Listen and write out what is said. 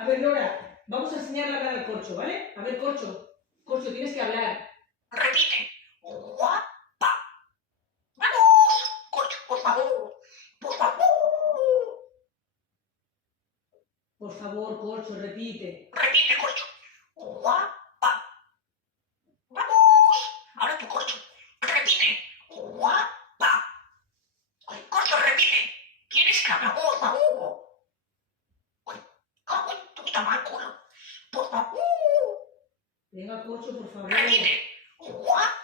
A ver, Nora, vamos a enseñarle a hablar al corcho, ¿vale? A ver, corcho. Corcho, tienes que hablar. Repite. Guapa. Vamos. Corcho, por favor. Por favor. Por favor, corcho, repite. Repite, corcho. Guapa. Vamos. Ahora tú, corcho. Repite. Guapa. Ay, corcho, repite. Tienes que hablar, por favor. Ay, cago en tu tamal, culo. Por favor. Venga, corcho, por favor. Repite. Guapa.